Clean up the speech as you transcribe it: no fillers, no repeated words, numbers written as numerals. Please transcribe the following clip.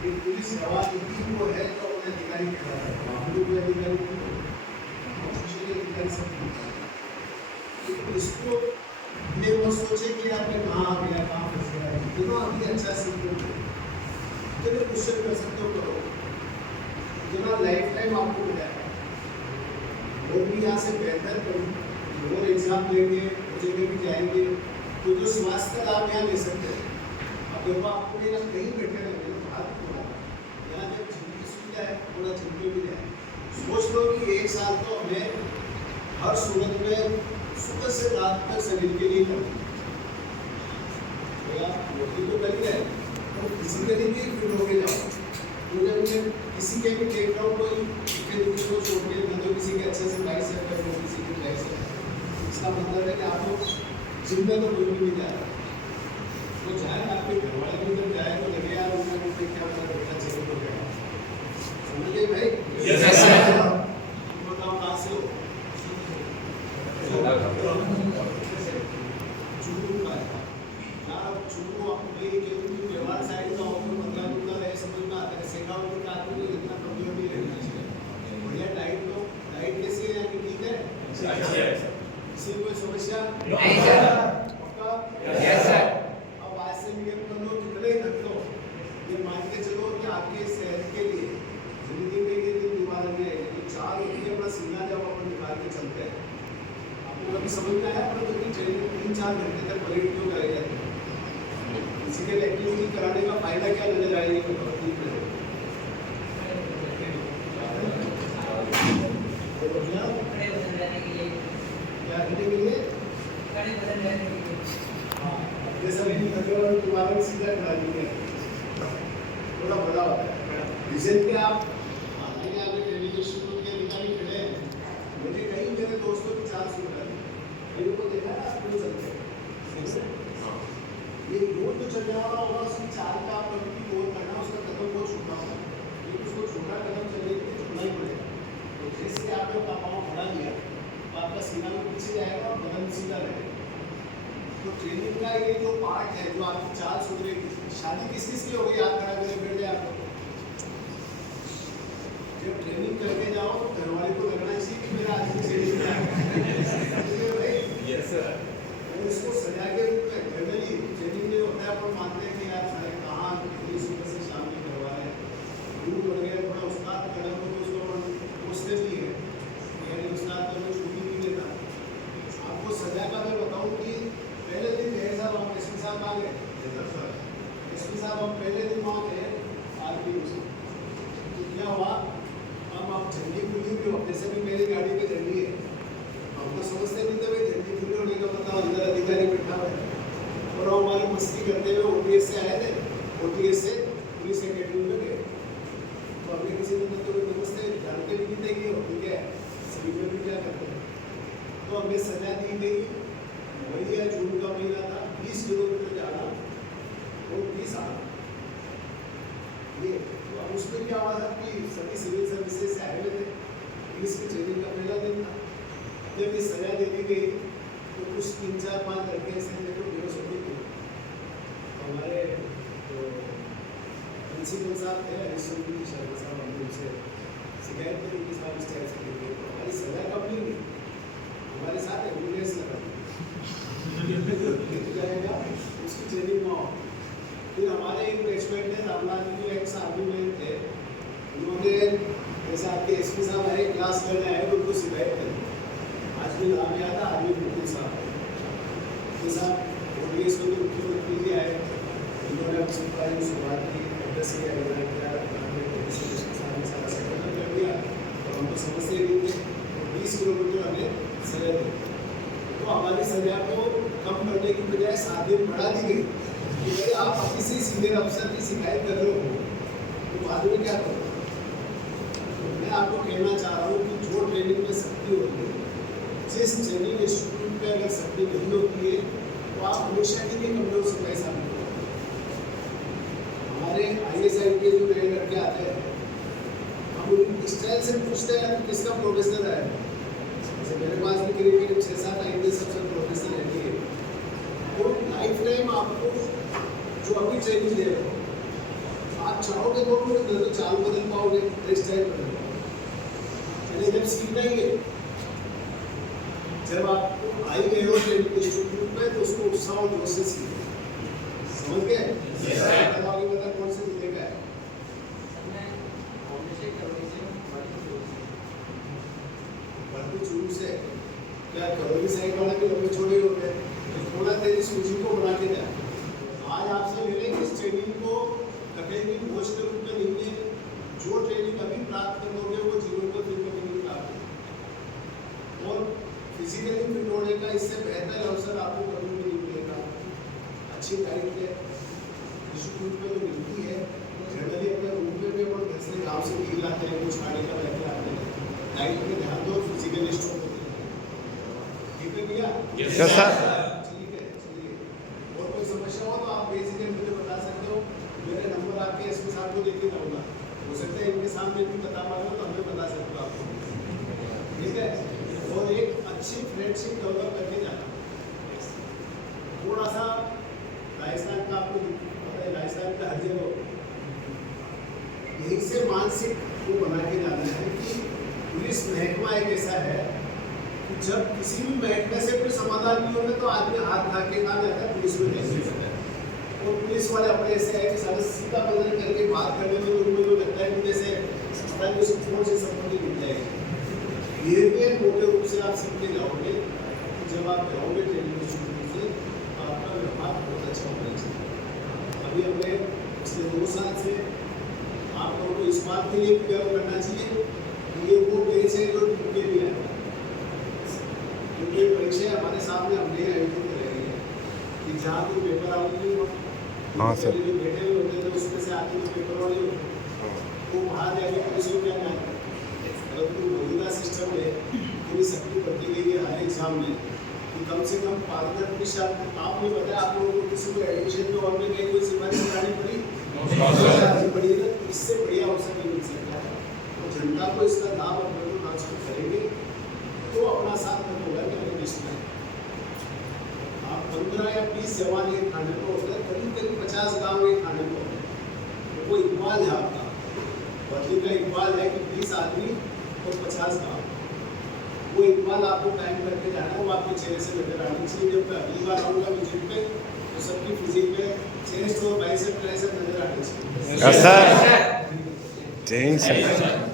एक पुलिस जवान की वो है तो अपने अधिकारी के पास है, मामलों के अधिकारी ऑफिशियल अधिकारी सब तो इसको ये वो सोचे कि यार मैं कहाँ आ गया, कहाँ फंस गया, इतना अभी अच्छा सीख लो, इतने क्वेश्चन कर सकते हो करो, इतना लाइफ टाइम आपको मिला है। और भी यहाँ से बेहतर करूँ और एग्जाम देंगे, जगह भी जाएंगे, तो जो स्वास्थ्य लाभ यहाँ ले सकते हैं। अब देखो आपको यहाँ कहीं बैठे रहेंगे बाहर को यहाँ जब जिंदगी सुविधा है थोड़ा जिंदगी भी जाए, सोच लो कि एक साल तो हमें हर सूरत में सुबह से रात तक शरीर के लिए करना रोटी तो कर ही है, तो फिजिकली भी फिट होके जाओ। तो जब मैं किसी के भी देख रहा हूँ कोई दुखी को छोड़ के मैं तो किसी के अच्छे से बाइसेप कर रहा हूँ, किसी के ट्राइसेप, इसका मतलब है कि आप लोग जिम में तो कोई भी नहीं जा रहा, तो जाए आपके घर वाले भी जब जाए तो लगे यार उनका भी क्या मतलब बेटा चेक हो गया, समझ गए भाई? Yes sir. बताओ कहाँ से हो? चुरू का है यार, चुरू आपको ये कि व्यवहार साइड का ऑफर बंदा बंदा रहे समझ में आता है, सेकाओ के काट में इतना कमजोर नहीं रहना चाहिए, बढ़िया डाइट लो। डाइट कैसी है यानी ठीक है? अच्छी है सर। किसी कोई समस्या नहीं सर? पक्का? Yes sir. अब आज से नियम कर लो, कितने ही रख लो, ये मान के चलो कि आपके सेहत के लिए जिंदगी में ये दिन दोबारा नहीं आएगा, ये 4 उठिए अपना सीना जब अपन निकाल के चलते हैं, आपको कभी समझ में आया अपना तो ट्रेनिंग 3-4 घंटे तक परेड क्यों करेगा? फिजिकल एक्टिविटी कराने का फायदा क्या नजर आएगा? दोबारा सीधा करा देंगे, थोड़ा बड़ा होता है रिसेंटली आप ट्रेनिंग शुरू के अधिकारी खड़े हैं, मुझे कई मेरे दोस्तों की चाल सुन रहे हैं, को देखा है आप चलते ये रोड जो चलने वाला होगा उसकी चाल का आप कभी भी गोल करना, उसका कदम बहुत छोटा होगा, लेकिन उसको छोटा कदम चलने के लिए छोड़ना ही पड़ेगा। तो जैसे आपने अपना पाँव बढ़ा लिया तो आपका सीना भी पीछे जाएगा और बदन सीधा रहेगा। तो ट्रेनिंग का ये जो पार्ट है, जो आपकी चाल सुधरेगी, शादी किस किस की हो गई हाथ खड़ा करके बैठ जाए आपको, जब ट्रेनिंग करके जाओ तो घर वाले को लगना चाहिए कि मेरा आदमी ट्रेनिंग है यस सर। इसको सजा के रूप में जनरली ट्रेनिंग में होता है, अपन मानते हैं कि यार सारे कहाँ सुबह से शाम में करवा रहे हैं, दूर बढ़ गया थोड़ा उस्ताद कदम तो उसको पूछते भी है यानी उस्ताद का कोई छुट्टी नहीं देता। आपको सजा का मैं बताऊँ कि पहले दिन मेरे साहब हम एसपी साहब आ गए, एसपी साहब हम पहले दिन वहाँ गए आरपी से, तो क्या हुआ हम आप झंडी खुली हुई अपने से भी मेरी गाड़ी पे झंडी है, हम तो समझते नहीं थे भाई झंडी खुली होने का मतलब अंदर अधिकारी बैठा हुआ है, और हम हमारी मस्ती करते हुए ओटीएस से आए थे, ओटीएस से पुलिस अकेडमी में गए, तो हमने किसी ने तो नमस्ते जानते भी नहीं थे कि होती क्या है, सभी में भी क्या करते हैं, तो हमें सजा दी गई, वही है जून का महीना था, 20 किलोमीटर जाना और 20 आना, ये तो उसमें क्या हुआ था कि सभी सिविल सर्विसेज से आए हुए थे, पुलिस की ट्रेनिंग का पहला दिन था, जब ये सजा दे दी गई तो कुछ 3-4-5 लड़के ऐसे थे जो बेहोश हो गए थे, हमारे तो प्रिंसिपल साहब थे हरीश शर्मा साहब, हमने उनसे शिकायत करी कि साहब इस टाइप से तो हमारी सजा कब नहीं हुई, हमारे साथ एम्बुलेंस लगा जाएगा उसकी ट्रेनिंग में। फिर हमारे एक बैचमेट थे रामलाल जी, जो एक्स आर्मी मैन थे, उन्होंने जैसे आपके एसपी साहब आए क्लास करने आए तो उनको शिकायत करी, आज भी नाम याद था आर्मी मुख्य साहब ओडीएस को भी मुख्यमंत्री भी आए, उन्होंने अपनी की शुरुआत की, एड्रेस किया, सारा सेटलमेंट कर दिया और हम तो समझते नहीं थे, 20 किलोमीटर हमें सजा दी, तो हमारी सजा को कम करने की बजाय 7 दिन बढ़ा दी गई कि भाई आप किसी सीनियर अफसर की शिकायत कर रहे हो तो बाद में क्या करो। तो मैं आपको कहना चाह रहा हूँ कि जो ट्रेनिंग में शक्ति होती है, जिस ट्रेनिंग इंस्टीट्यूट में अगर शक्ति नहीं होती है तो आप हमेशा के लिए कमजोर से पैसा नहीं होगा। हमारे ISI के जो नए लड़के आते हैं, हम उनकी स्टाइल से पूछते हैं कि किसका प्रोफेसर है, मेरे पास भी करीब 6-7 आईपीएस सबसे प्रोफेसर रहती है, तो लाइफ टाइम आपको जो अभी ट्रेनिंग दे रहे हो आप चाहोगे 2 मिनट में तो चाल बदल पाओगे, हेयर स्टाइल बदल पाओगे। चलिए जब सीखना ही है, जब आप आई गए हो ट्रेनिंग इंस्टीट्यूट में तो उसको उत्साह और जोश से सीखो। समझ गए? Yes sir. आगे बता कौन से जिले का है? भरपूर चूरू से। क्या करौली साइड वाला भी लंबे छोड़े होते हैं, तो थोड़ा तेरी सूची को बना के जाए। आज आपसे ले लें इस ट्रेनिंग को कटेगी बोझ के रूप में नहीं है। जो ट्रेनिंग अभी प्राप्त करोगे वो जीवन को फिर कभी नहीं प्राप्त होगी। और फिजिकली फिट होने का इससे बेहतर अवसर आपको कभी भी नहीं मिलेगा। अच्छी डाइट है इंस्टीट्यूट में तो मिलती है, जनरली अपने रूम में भी अपन घर से गाँव से नील लाते हैं, कुछ खाने का लेकर आते हैं। डाइट पे ध्यान दो, फिजिकल स्ट्रॉन्ग होते हैं। ठीक है भैया? Yes sir. ठीक है, चलिए। और कोई समस्या हो तो आप बेझिझक मुझे बता सकते हो। मेरे नंबर आपके एसपी साहब को देके जाऊँगा, हो सकता है इनके सामने भी बता पा रहा हूँ तो हमें बता सकते हो आपको। ठीक है? और एक अच्छी फ्रेंडशिप डेवलप करके जाना। थोड़ा सा राजस्थान का आपको पता है, राजस्थान का हर जगह यहीं से मानसिक को बना के जाना है कि पुलिस महकमा एक ऐसा है कि जब किसी भी महकमे से कोई समाधान नहीं होता तो आदमी हाथ उठा के कहा जाता है पुलिस में नहीं सकता है। और पुलिस वाले अपने ऐसे है कि सारे सीधा बदल करके बात करने में तो उनको तो लगता है कि जैसे संस्था की कौन सी संपत्ति मिल जाएगी। ये मोटे रूप से आप सीखते जाओगे, जब आप जाओगे ट्रेनिंग इंस्टीट्यूट से तो आपका व्यवहार बहुत अच्छा होना चाहिए। अभी हमने पिछले 2 साल से आप लोगों को इस बात के लिए प्रिपेयर करना चाहिए कि ये वो पेज है जो टूटे भी है, क्योंकि परीक्षा हमारे सामने हमने आयोजित करेंगे कि जहाँ कोई पेपर आउट नहीं हुआ, हाँ सर, जो बैठे हुए होते हैं उसमें से आते हुए पेपर वाले वो बाहर जाके पुलिस को क्या जाए। परंतु मौजूदा सिस्टम में पूरी शक्ति बढ़ती गई है हर एग्जाम में कि कम से कम पार्टनर के साथ आपने बताया आप लोगों को किसी को एडमिशन में और में कहीं कोई सिफारिश करानी पड़ी पड़ी ना, इससे बढ़िया अवसर नहीं मिल सकता है। तो जनता को इसका लाभ अपने को ट्रांसफर करेंगे तो अपना साथ में होगा कि हमें किसमें आप 15 या 20 जवान एक खाने को होता है, करीब 50 गाँव एक खाने को होता है। तो वो इकबाल है आपका, बदली का इकबाल है कि 20 आदमी और 50 गाँव। वो इकबाल आपको टाइम करके जाना, वो आपके चेहरे से नजर आनी चाहिए। जब मैं अगली बार आऊँगा विजिट पे तो सबकी फिजिक पे चेस्ट और बाइसेप ट्राइसेप नजर आनी चाहिए। Yes sir. जय हिंद सर।